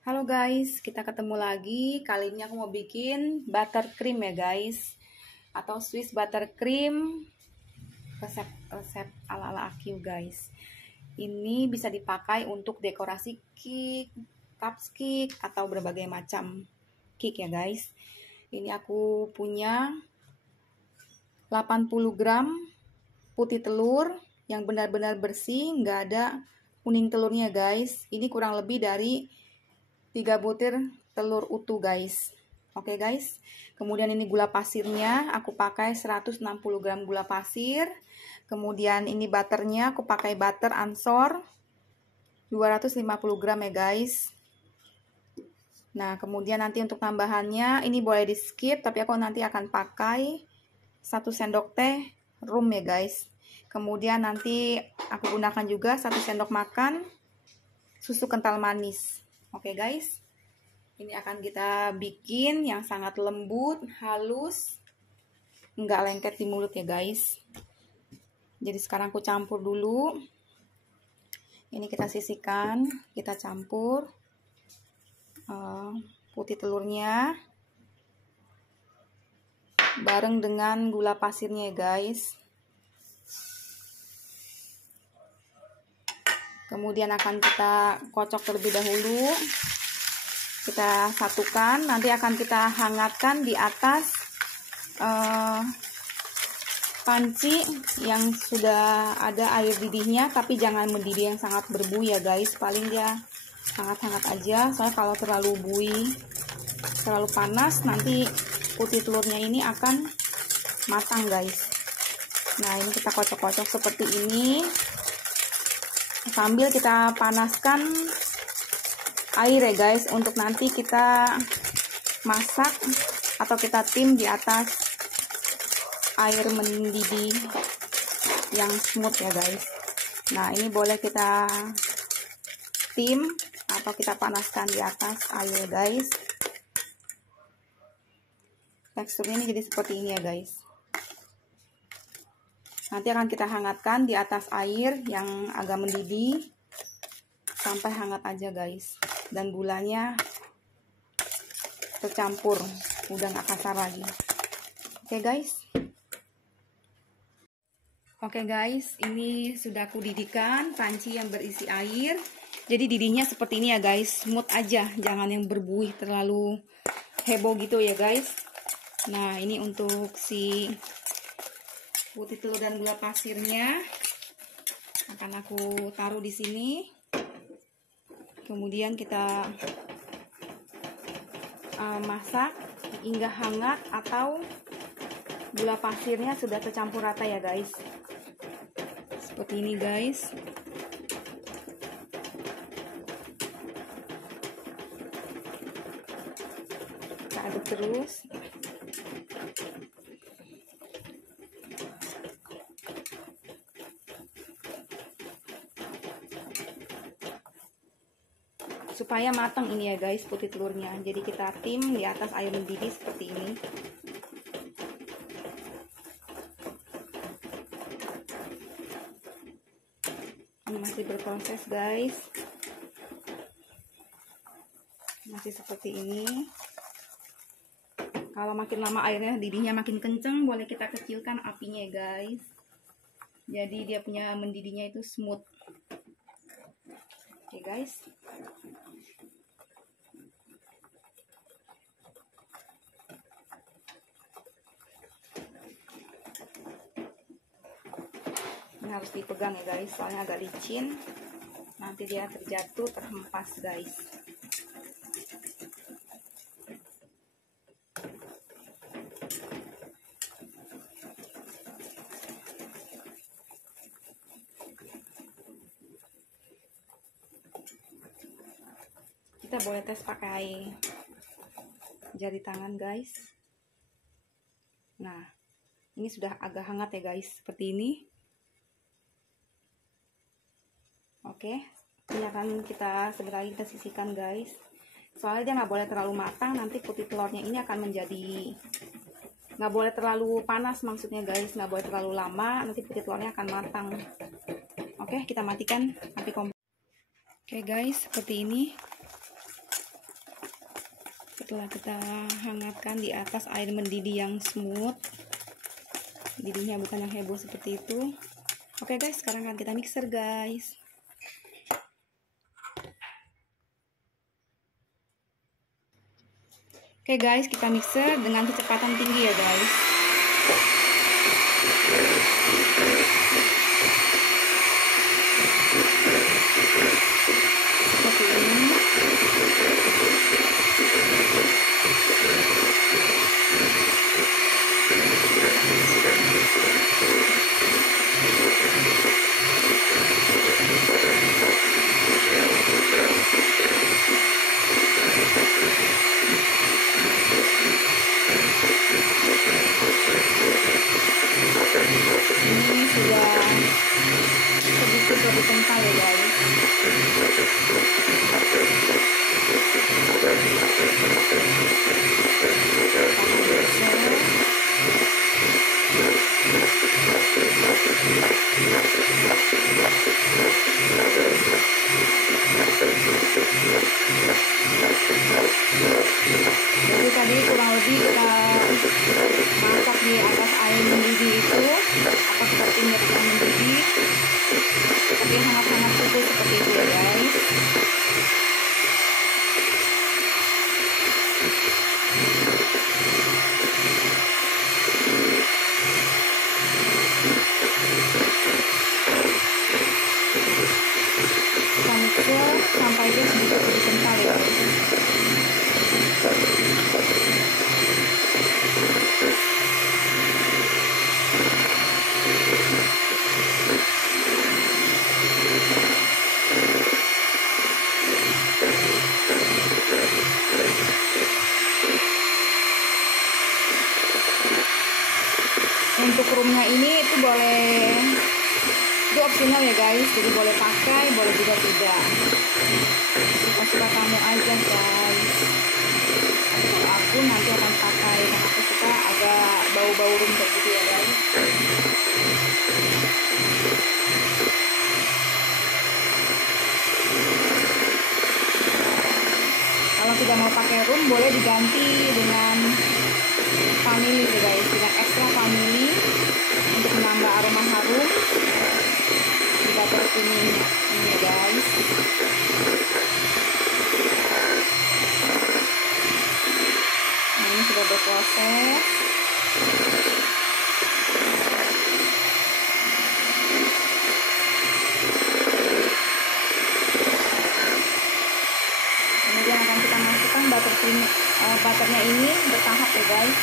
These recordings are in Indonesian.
Halo guys, kita ketemu lagi. Kali ini aku mau bikin buttercream ya guys, atau Swiss buttercream resep ala-ala Akyu guys. Ini bisa dipakai untuk dekorasi cake, cupcake, atau berbagai macam cake ya guys. Ini aku punya 80 gram putih telur yang benar-benar bersih, nggak ada kuning telurnya guys. Ini kurang lebih dari 3 butir telur utuh guys. Oke guys. Kemudian ini gula pasirnya, aku pakai 160 gram gula pasir. Kemudian ini butternya, aku pakai butter Ansor 250 gram ya guys. Nah kemudian nanti untuk tambahannya ini boleh di skip, tapi aku nanti akan pakai 1 sendok teh rum ya guys. Kemudian nanti aku gunakan juga 1 sendok makan susu kental manis. Oke guys, ini akan kita bikin yang sangat lembut, halus, nggak lengket di mulut ya guys. Jadi sekarang aku campur dulu. Ini kita sisihkan, kita campur putih telurnya bareng dengan gula pasirnya ya guys. Kemudian akan kita kocok terlebih dahulu. Kita satukan, nanti akan kita hangatkan di atas panci yang sudah ada air didihnya, tapi jangan mendidih yang sangat berbuih ya guys. Paling dia hangat-hangat aja, soalnya kalau terlalu buih, terlalu panas, nanti putih telurnya ini akan matang guys. Nah ini kita kocok-kocok seperti ini sambil kita panaskan air ya guys, untuk nanti kita masak atau kita tim di atas air mendidih yang smooth ya guys. Nah ini boleh kita tim atau kita panaskan di atas air guys. Teksturnya ini jadi seperti ini ya guys. Nanti akan kita hangatkan di atas air yang agak mendidih sampai hangat aja guys. Dan gulanya tercampur, udah nggak kasar lagi. Oke guys. Oke guys, ini sudah aku didihkan panci yang berisi air. Jadi didihnya seperti ini ya guys, smooth aja, jangan yang berbuih terlalu heboh gitu ya guys. Nah ini untuk si putih telur dan gula pasirnya akan aku taruh di sini. Kemudian kita masak hingga hangat atau gula pasirnya sudah tercampur rata ya guys. Seperti ini guys. Kita aduk terus. Supaya matang ini ya guys putih telurnya. Jadi kita tim di atas air mendidih seperti ini. Ini masih berproses guys. Masih seperti ini. Kalau makin lama airnya didihnya makin kenceng, boleh kita kecilkan apinya ya guys. Jadi dia punya mendidihnya itu smooth. Oke guys. Ini harus dipegang ya guys, soalnya agak licin, nanti dia terjatuh, terhempas guys. Kita boleh tes pakai jari tangan guys. Nah ini sudah agak hangat ya guys, seperti ini. Oke, ini akan kita sebentar lagi kita sisihkan guys. Soalnya dia nggak boleh terlalu matang, nanti putih telurnya ini akan menjadi, nggak boleh terlalu panas maksudnya guys, nggak boleh terlalu lama, nanti putih telurnya akan matang. Oke, kita matikan api kompor. Oke guys, seperti ini. setelah kita hangatkan di atas air mendidih yang smooth, didihnya bukan yang heboh seperti itu. Oke guys, sekarang akan kita mixer guys. Oke guys, kita mixer dengan kecepatan tinggi ya guys. Seperti ini. Ini sudah sedikit lebih kental ya guys. Jadi tadi kurang lebih kita masak di atas air mendidih itu atau seperti minyak yang mendidih, tapi hangat-hangat putih seperti itu ya guys. Kita mixer sampai dia sedikit lebih kental ya guys. Untuk roomnya ini itu boleh, itu opsional ya guys, jadi boleh pakai, boleh juga tidak, suka-suka kamu aja guys. Kalau aku nanti akan pakai karena aku suka agak bau-bau room kayak gitu ya guys. Kalau tidak mau pakai room boleh diganti dengan vanili ya guys, dengan extra vanili untuk menambah aroma harum di butter cream ini ya guys. Nah, ini sudah berproses. Kemudian akan kita masukkan butter cream, butternya ini bertahap ya guys,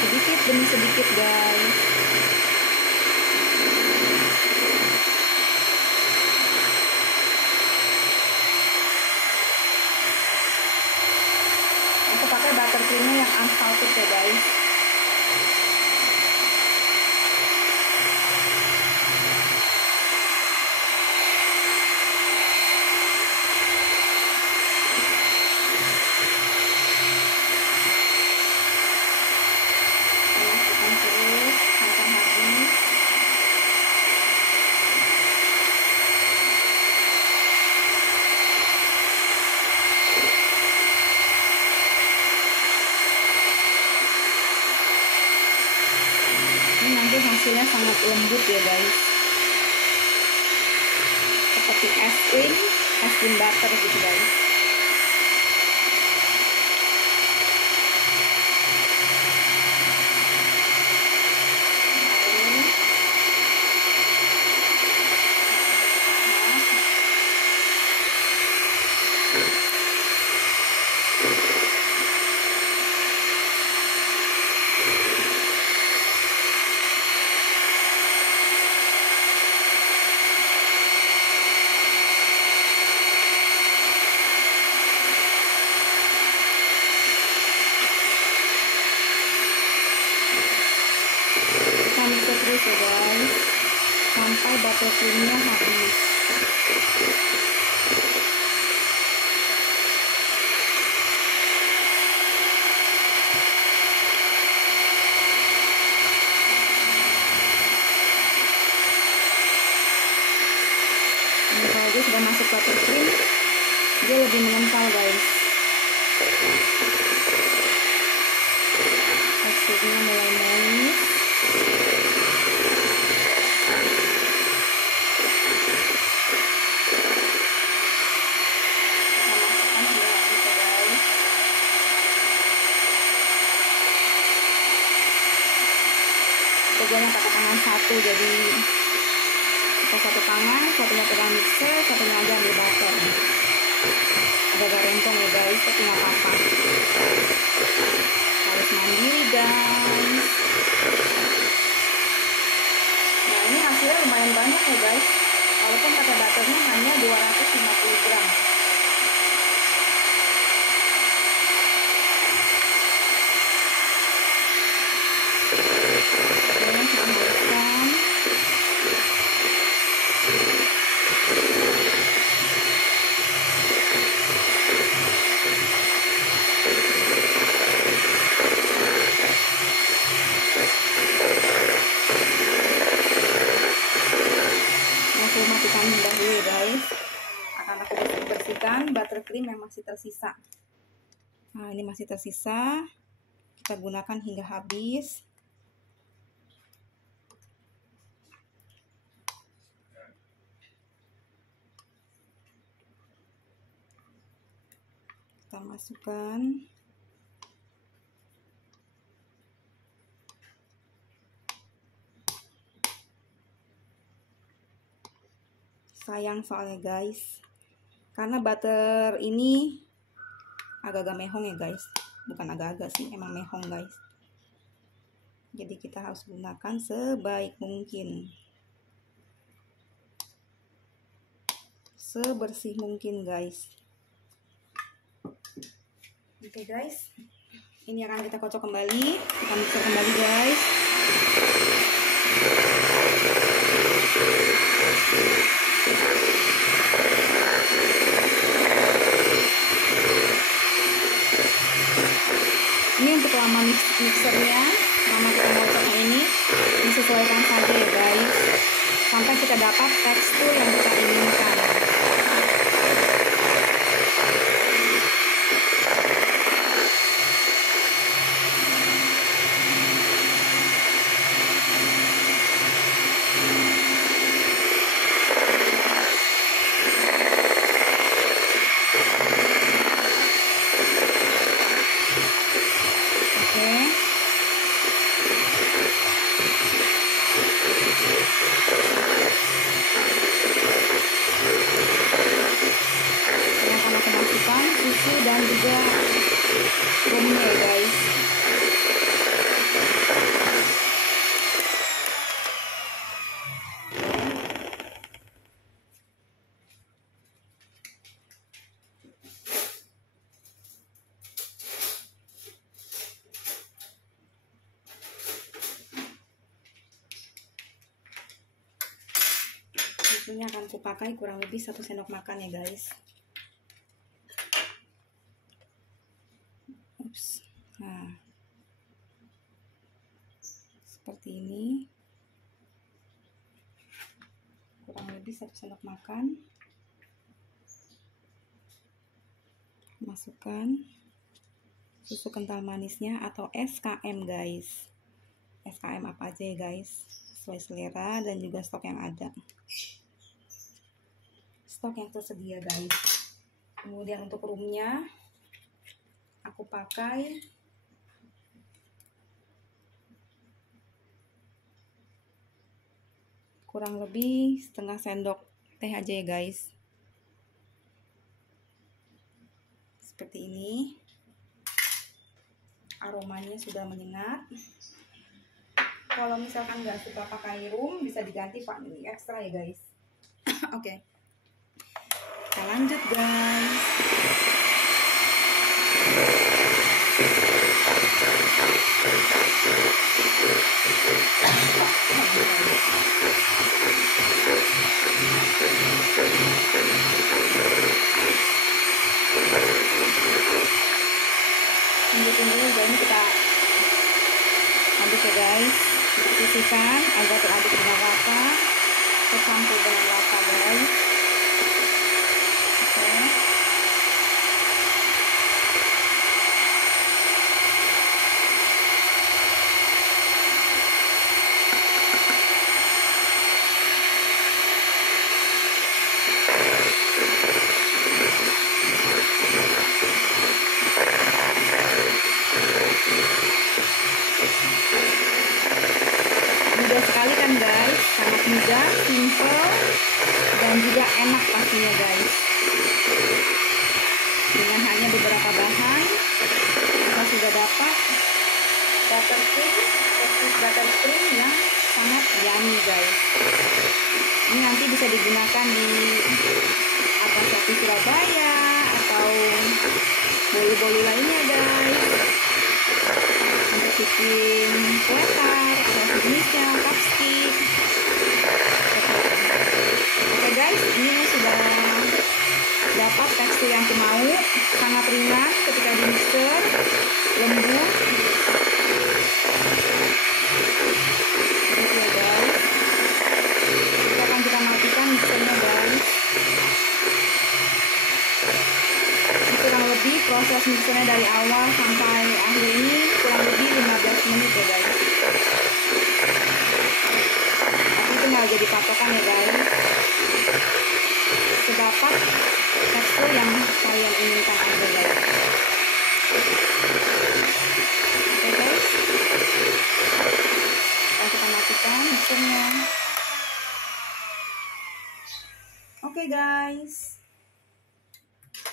sedikit demi sedikit guys. Aku pakai butter creamnya yang unsalted ya guys. Nanti hasilnya sangat lembut ya guys, seperti es krim butter gitu guys. Mixer terus ya guys sampai butter creamnya habis. Ini kalau dia sudah masuk butter cream, dia lebih mengental guys. Teksturnya mulai manis. Kerjanya pakai tangan satu, jadi kita satu tangan, satunya pegang mixer, satunya aja ambil butter. Agak rentong ya guys, tapi nggak apa-apa. Harus mandiri guys. Nah ini hasilnya lumayan banyak ya guys, walaupun pakai butternya hanya 250 gram. Oke, kita haluskan. Aku matikan dahulu ya guys. Akan aku bersihkan buttercream yang masih tersisa. Nah ini masih tersisa, kita gunakan hingga habis. Kita masukkan. Sayang soalnya guys, karena butter ini agak-agak mehong ya guys. Bukan agak-agak sih, emang mehong guys. Jadi kita harus gunakan sebaik mungkin, sebersih mungkin guys. Oke guys, ini akan kita kocok kembali, kita mixer kembali guys. Ini untuk lama mixernya, lama kita ngocoknya ini disesuaikan saja ya guys, sampai kita dapat tekstur yang kita inginkan. Susu dan juga roomnya ya guys. Susunya akan kupakai kurang lebih 1 sendok makan ya guys. Nah, seperti ini, kurang lebih 1 sendok makan. Masukkan susu kental manisnya atau SKM guys. SKM apa aja ya guys, sesuai selera dan juga stok yang ada, stok yang tersedia guys. Kemudian untuk roomnya aku pakai kurang lebih setengah sendok teh aja ya guys. Seperti ini, aromanya sudah menyengat. Kalau misalkan nggak suka pakai room, bisa diganti vanili ekstra ya guys. Oke, kita lanjut guys. Tunggu dan kita aduk ya guys, kita sisihkan agar teraduk dengan rata, tercampur dengan rata guys. Oke. wangi guys. Ini nanti bisa digunakan di atas roti Surabaya atau bolu-bolu lainnya guys, untuk bikin kue tart atau jenisnya cupcake. Oke guys, ini sudah dapat tekstur yang aku mau, sangat ringan ketika di mixer, lembut. Oke guys, sekarang kita matikan mixernya guys. Kurang lebih proses mixernya dari awal sampai akhir ini kurang lebih 15 menit ya guys. Tapi itu nggak jadi patokan ya guys, sedapat tekstur yang kalian inginkan aja guys. Oke guys, kita matikan mixernya. Oke guys,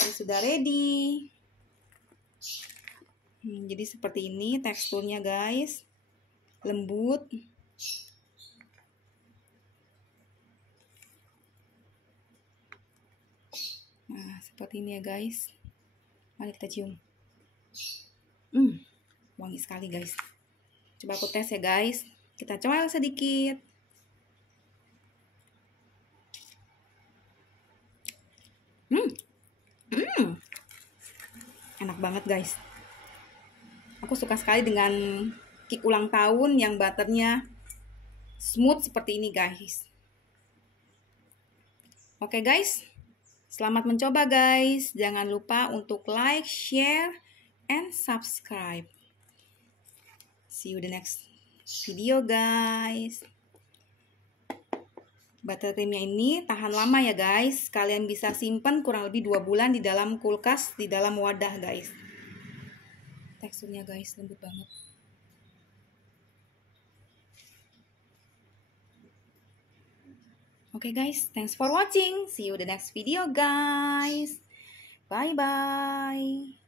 ini sudah ready. Jadi seperti ini teksturnya guys, lembut. Nah seperti ini ya guys. Mari kita cium. Wangi sekali guys. Coba aku tes ya guys. Kita coba sedikit. Enak banget guys. Aku suka sekali dengan cake ulang tahun yang butternya smooth seperti ini guys. Oke guys, selamat mencoba guys. Jangan lupa untuk like, share, and subscribe. See you the next video guys. Buttercreamnya ini tahan lama ya guys. Kalian bisa simpan kurang lebih 2 bulan di dalam kulkas, di dalam wadah guys. Teksturnya guys lembut banget. Oke guys, thanks for watching. See you the next video guys. Bye bye.